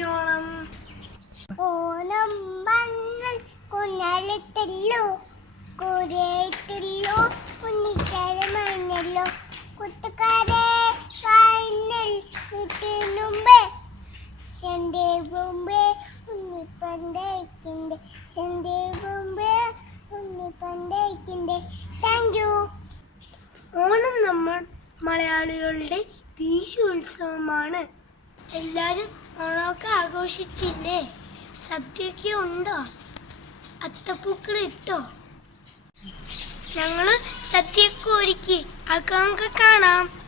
ഓണം ഓണം വന്നാൽ കുഞ്ഞാലിട്ടല്ലോ കുരയിട്ടല്ലോ മഞ്ഞല്ലോ. കൂട്ടുകാരെ വീട്ടിനുമ്പേ thank you Onam നമ്മൾ മലയാളികളുടെ ദേശീയ ഉത്സവമാണ്. എല്ലാവരും ഓണമൊക്കെ ആഘോഷിച്ചില്ലേ? സദ്യയൊക്കെ ഉണ്ടോ? അത്തപ്പൂക്കൾ ഇട്ടോ? ഞങ്ങൾ സദ്യയൊക്കെ ഒരുക്കി. കാണാം.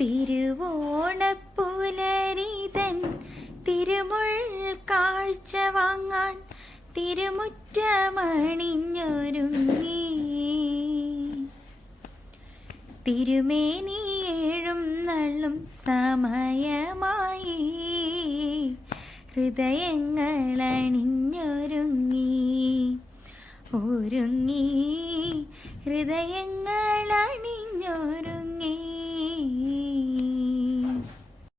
തിരുവോണപ്പുലരിതൻ തിരുമുൾ കാഴ്ച വാങ്ങാൻ തിരുമുറ്റമണിഞ്ഞൊരുങ്ങി. തിരുമേനിയേഴും നള്ളും സമയമായി ഹൃദയങ്ങളണിഞ്ഞൊരുങ്ങി. ഒരുങ്ങി ഹൃദയങ്ങളണിഞ്ഞൊരു